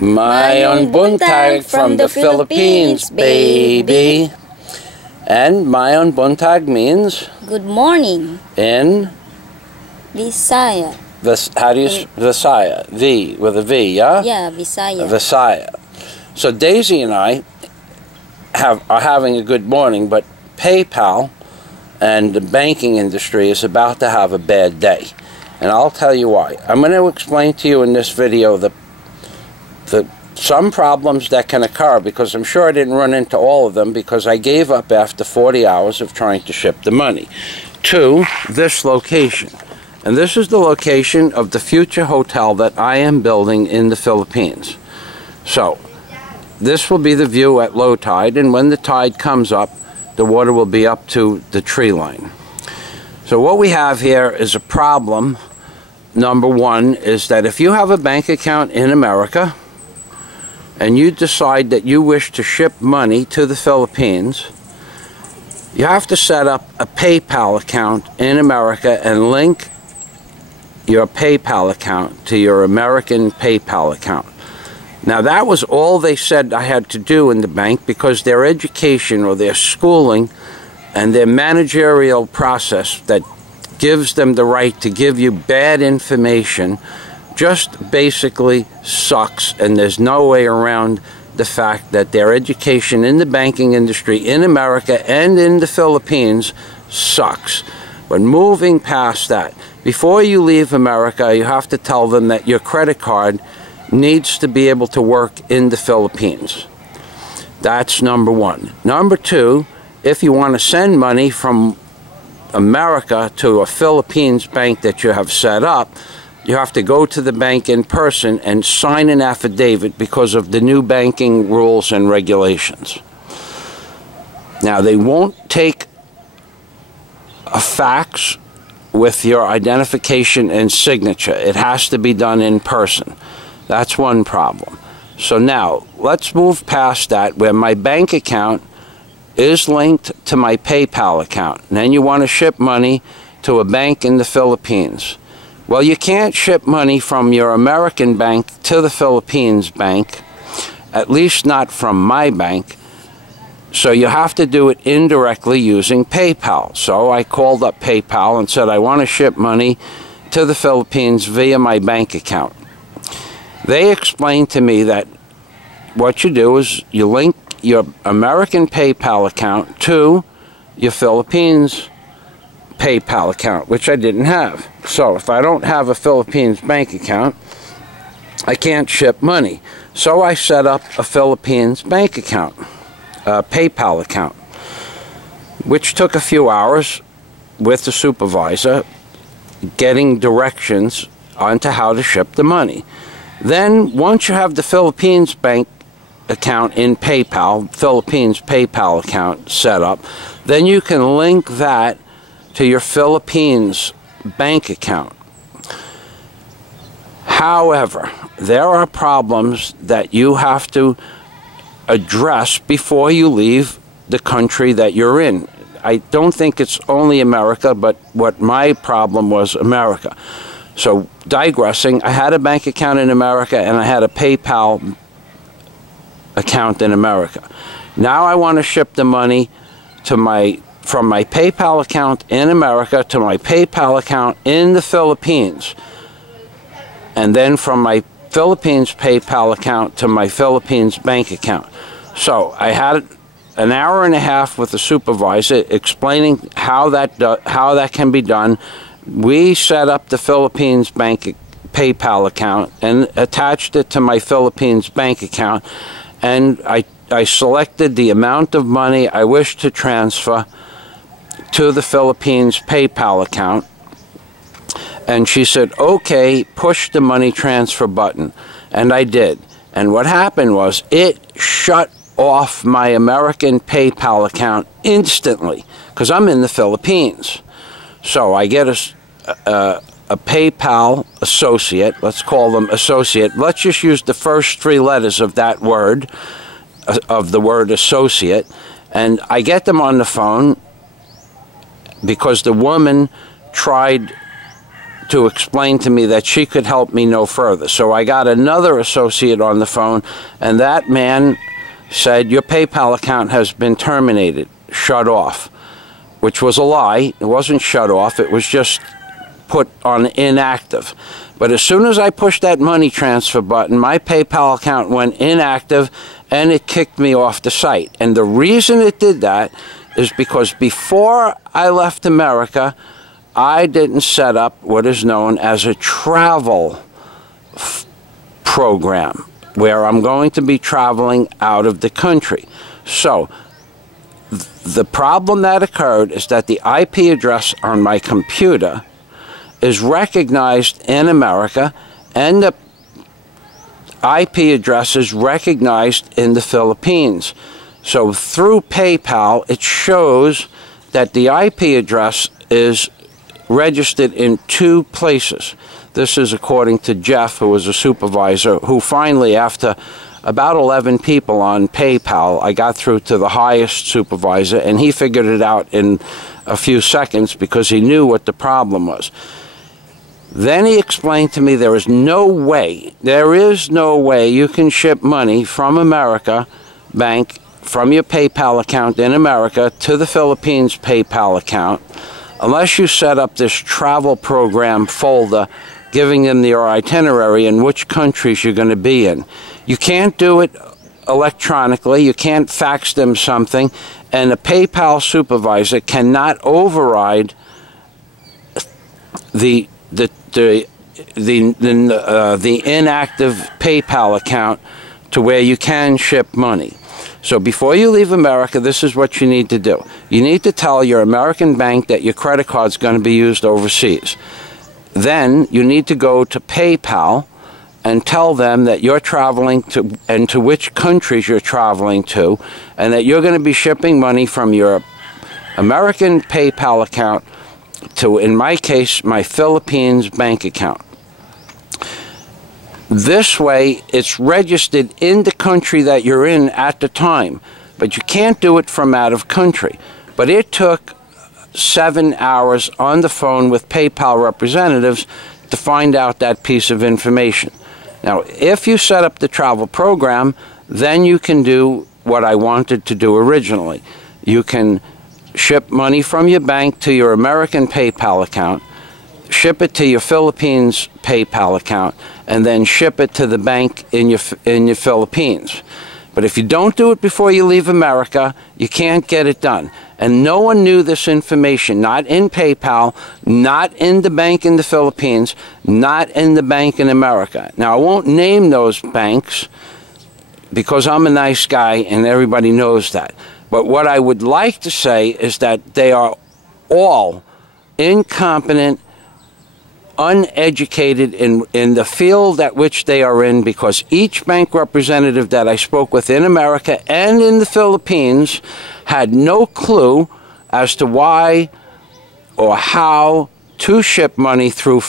Mayong buntag from the Philippines, baby. And mayong buntag means good morning in Visaya. How do you Visaya? V with a V, yeah? Yeah, Visaya. Visaya. So Daisy and I are having a good morning, but PayPal and the banking industry is about to have a bad day. And I'll tell you why. I'm going to explain to you in this video some problems that can occur, because I'm sure I didn't run into all of them because I gave up after 40 hours of trying to ship the money to this location. And this is the location of the future hotel that I am building in the Philippines. So this will be the view at low tide, and when the tide comes up, the water will be up to the tree line. So what we have here is a problem. Number one is that if you have a bank account in America and you decide that you wish to ship money to the Philippines, you have to set up a PayPal account in America and link your PayPal account to your American PayPal account. Now that was all they said I had to do in the bank, because their education or their schooling and their managerial process that gives them the right to give you bad information just basically sucks, and there's no way around the fact that their education in the banking industry in America and in the Philippines sucks. But moving past that, before you leave America, you have to tell them that your credit card needs to be able to work in the Philippines. That's number one. Number two, if you want to send money from America to a Philippines bank that you have set up, you have to go to the bank in person and sign an affidavit because of the new banking rules and regulations. Now, they won't take a fax with your identification and signature. It has to be done in person. That's one problem. So now, let's move past that, where my bank account is linked to my PayPal account. And then you want to ship money to a bank in the Philippines. Well, you can't ship money from your American bank to the Philippines bank, at least not from my bank. So you have to do it indirectly using PayPal. So I called up PayPal and said I want to ship money to the Philippines via my bank account. They explained to me that what you do is you link your American PayPal account to your Philippines PayPal account, which I didn't have. So if I don't have a Philippines bank account, I can't ship money. So I set up a Philippines bank account, a PayPal account, which took a few hours with the supervisor getting directions onto how to ship the money. Then once you have the Philippines bank account in PayPal, Philippines PayPal account set up, then you can link that to your Philippines bank account. However, there are problems that you have to address before you leave the country that you're in. I don't think it's only America, but what my problem was America. So digressing, I had a bank account in America and I had a PayPal account in America. Now I want to ship the money to from my PayPal account in America to my PayPal account in the Philippines, and then from my Philippines PayPal account to my Philippines bank account. So I had an hour and a half with the supervisor explaining how that can be done. We set up the Philippines bank PayPal account and attached it to my Philippines bank account, and I selected the amount of money I wished to transfer to the Philippines PayPal account, and she said, okay, push the money transfer button, and I did. And what happened was it shut off my American PayPal account instantly, because I'm in the Philippines. So I get a PayPal associate, let's call them associate. Let's just use the first three letters of that word, of the word associate, and I get them on the phone because the woman tried to explain to me that she could help me no further. So I got another associate on the phone, and that man said, your PayPal account has been terminated, shut off, which was a lie. It wasn't shut off. It was just put on inactive. But as soon as I pushed that money transfer button, my PayPal account went inactive, and it kicked me off the site. And the reason it did that is because before I left America, I didn't set up what is known as a travel program where I'm going to be traveling out of the country. So the problem that occurred is that the IP address on my computer is recognized in America, and the IP address is recognized in the Philippines. So through PayPal, it shows that the IP address is registered in 2 places. This is according to Jeff, who was a supervisor, who finally, after about 11 people on PayPal, I got through to the highest supervisor, and he figured it out in a few seconds because he knew what the problem was. Then he explained to me there is no way you can ship money from Union+Bank, from your PayPal account in America to the Philippines PayPal account, unless you set up this travel program folder giving them your itinerary and which countries you're going to be in. You can't do it electronically. You can't fax them something, and a PayPal supervisor cannot override the inactive PayPal account to where you can ship money. So before you leave America, this is what you need to do. You need to tell your American bank that your credit card is going to be used overseas. Then you need to go to PayPal and tell them that you're traveling to, and to which countries you're traveling to, and that you're going to be shipping money from your American PayPal account to, in my case, my Philippines bank account. This way, it's registered in the country that you're in at the time, but you can't do it from out of country. But it took 7 hours on the phone with PayPal representatives to find out that piece of information. Now, if you set up the travel program, then you can do what I wanted to do originally. You can ship money from your bank to your American PayPal account, ship it to your Philippines PayPal account, and then ship it to the bank in your Philippines. But if you don't do it before you leave America, you can't get it done. And no one knew this information, not in PayPal, not in the bank in the Philippines, not in the bank in America. Now, I won't name those banks because I'm a nice guy and everybody knows that. But what I would like to say is that they are all incompetent, uneducated in the field at which they are in, because each bank representative that I spoke with in America and in the Philippines had no clue as to why or how to ship money through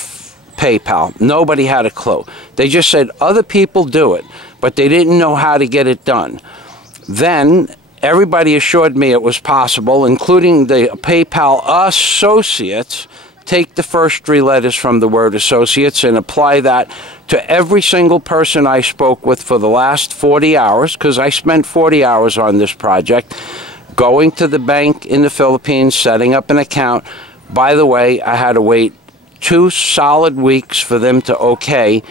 PayPal. Nobody had a clue. They just said other people do it, but they didn't know how to get it done. Then everybody assured me it was possible, including the PayPal associates. Take the first 3 letters from the word associates and apply that to every single person I spoke with for the last 40 hours, because I spent 40 hours on this project, going to the bank in the Philippines, setting up an account. By the way, I had to wait 2 solid weeks for them to okay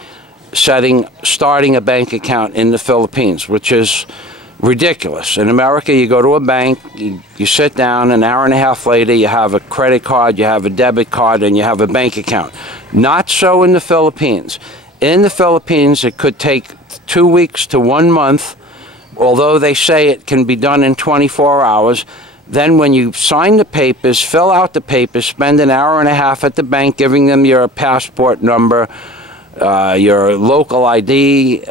starting a bank account in the Philippines, which is ridiculous. In America, you go to a bank, you sit down, an hour and a half later, you have a credit card, you have a debit card, and you have a bank account. Not so in the Philippines. In the Philippines, it could take 2 weeks to 1 month, although they say it can be done in 24 hours. Then when you sign the papers, fill out the papers, spend an hour and a half at the bank giving them your passport number, your local ID,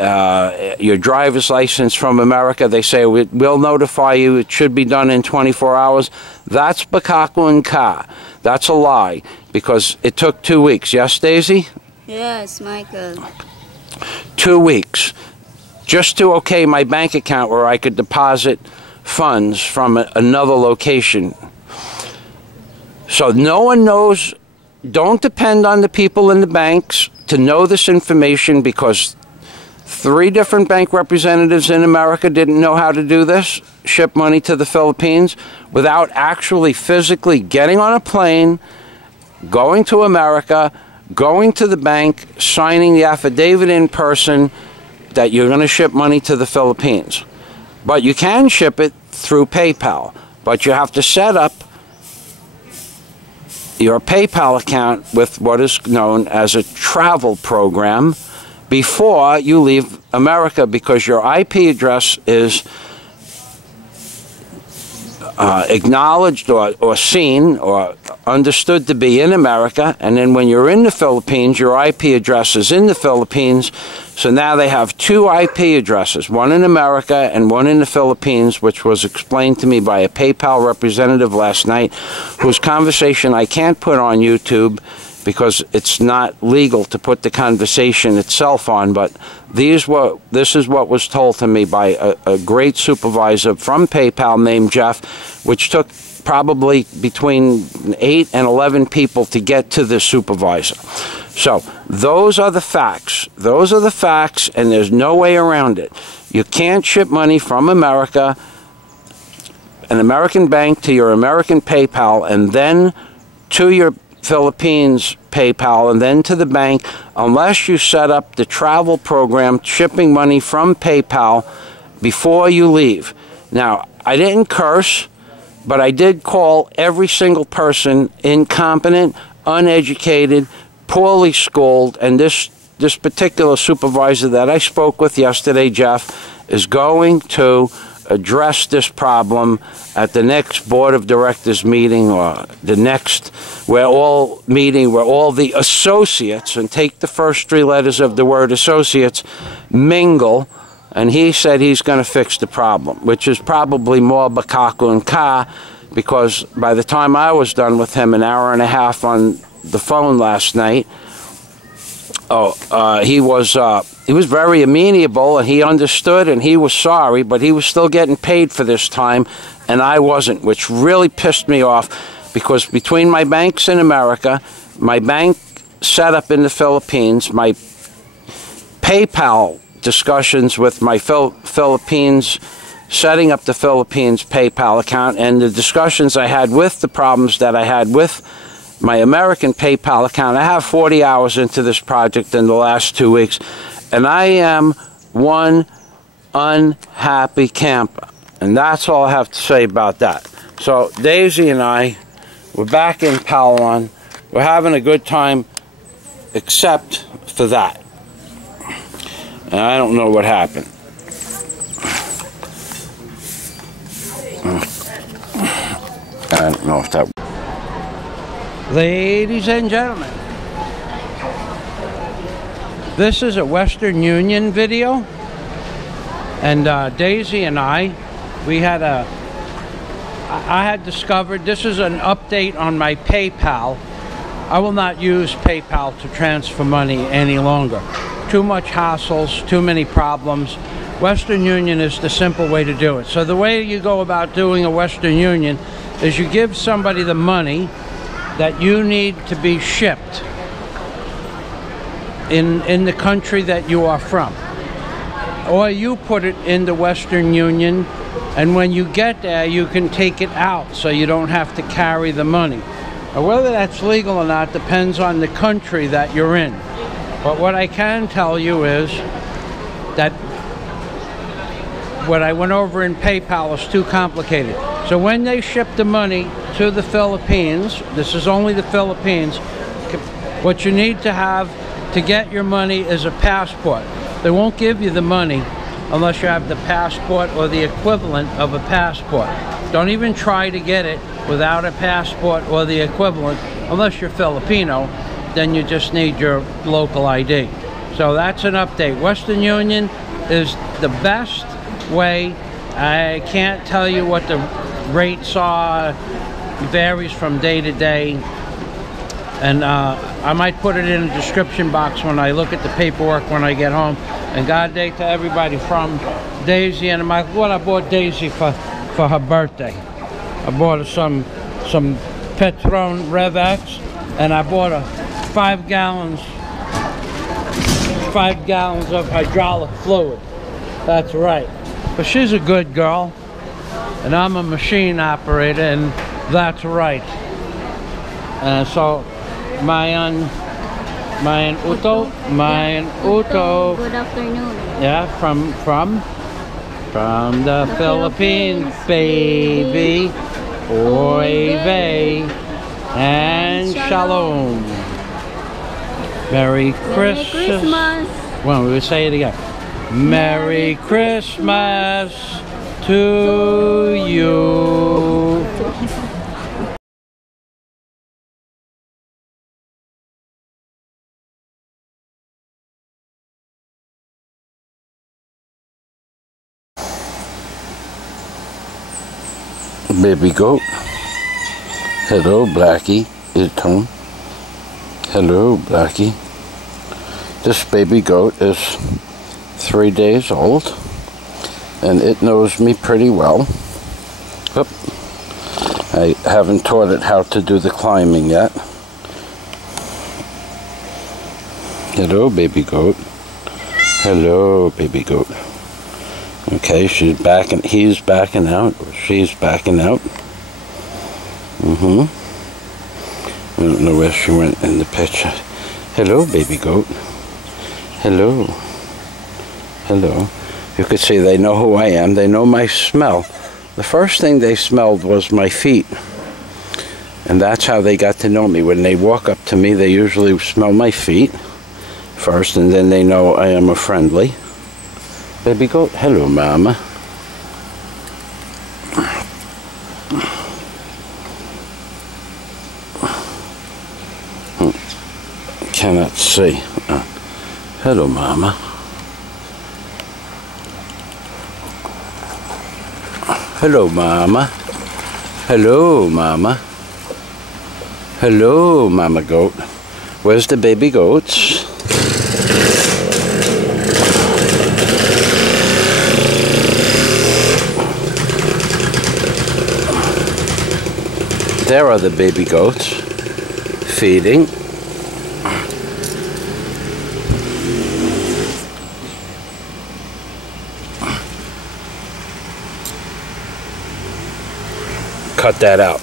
your driver's license from America. They say, we'll notify you, it should be done in 24 hours. That's Bakaku and Ka. That's a lie, because it took 2 weeks. Yes, Daisy? Yes, Michael. 2 weeks. Just to okay my bank account where I could deposit funds from another location. So no one knows don't depend on the people in the banks to know this information, because 3 different bank representatives in America didn't know how to do this, ship money to the Philippines, without actually physically getting on a plane, going to America, going to the bank, signing the affidavit in person that you're going to ship money to the Philippines. But you can ship it through PayPal, but you have to set up your PayPal account with what is known as a travel program before you leave America, because your IP address is acknowledged or seen or understood to be in America, and then when you're in the Philippines, your IP address is in the Philippines. So now they have 2 IP addresses, one in America and one in the Philippines, which was explained to me by a PayPal representative last night, whose conversation I can't put on YouTube because it's not legal to put the conversation itself on, but this is what was told to me by a great supervisor from PayPal named Jeff, which took probably between 8 and 11 people to get to the supervisor. So those are the facts. Those are the facts, and there's no way around it. You can't ship money from America, an American bank, to your American PayPal, and then to your Philippines PayPal, and then to the bank, unless you set up the travel program shipping money from PayPal before you leave. Now, I didn't curse, but I did call every single person incompetent, uneducated, poorly schooled, and this particular supervisor that I spoke with yesterday, Jeff, is going to address this problem at the next board of directors meeting, or the next where all the associates, and take the first 3 letters of the word associates, mingle. And he said he's going to fix the problem, which is probably more bakaku and ka, because by the time I was done with him, an hour and a half on the phone last night, he was very amenable, and he understood, and he was sorry, but he was still getting paid for this time, and I wasn't, which really pissed me off, because between my banks in America, my bank set up in the Philippines, my PayPal discussions with my Philippines, setting up the Philippines PayPal account, and the discussions I had with the problems that I had with my American PayPal account. I have 40 hours into this project in the last 2 weeks, and I am one unhappy camper. And that's all I have to say about that. So Daisy and I, we're back in Palawan. We're having a good time, except for that. And I don't know what happened. I don't know if that... Ladies and gentlemen, this is a Western Union video, and Daisy and I had discovered, this is an update on my PayPal. I will not use PayPal to transfer money any longer. Too much hassles, too many problems. Western Union is the simple way to do it. So the way you go about doing a Western Union is you give somebody the money that you need to be shipped in the country that you are from, or you put it in the Western Union, and when you get there you can take it out so you don't have to carry the money. Now, whether that's legal or not depends on the country that you're in, but what I can tell you is that what I went over in PayPal is too complicated. So when they ship the money to the Philippines, this is only the Philippines, what you need to have to get your money is a passport. They won't give you the money unless you have the passport or the equivalent of a passport. Don't even try to get it without a passport or the equivalent, unless you're Filipino, then you just need your local ID. So that's an update. Western Union is the best way. I can't tell you what the rates are. It varies from day to day, and I might put it in a description box when I look at the paperwork when I get home. And God day to everybody from Daisy and what I bought Daisy for her birthday. I bought her some Petron Rev X. and I bought a 5 gallons of hydraulic fluid. That's right. But she's a good girl, and I'm a machine operator, and that's right. So, Mayan Uto. Good afternoon. Yeah, from the Philippines, baby. Oy vey and shalom. Merry Christmas. Well, we would say it again. Merry Christmas to you. Baby goat. Hello, Blackie. It's home. Hello, Blackie. This baby goat is 3 days old, and it knows me pretty well. Oop. I haven't taught it how to do the climbing yet. Hello, baby goat. Hello, baby goat. Okay, she's backing. He's backing out. Or she's backing out. I don't know where she went in the picture. Hello, baby goat. Hello. Hello. You could see they know who I am. They know my smell. The first thing they smelled was my feet. And that's how they got to know me. When they walk up to me, they usually smell my feet first, and then they know I am a friendly. Baby goat, hello, mama. Cannot see. Hello, mama. Hello, mama. Hello, mama. Hello, mama goat. Where's the baby goats? There are the baby goats feeding. Cut that out.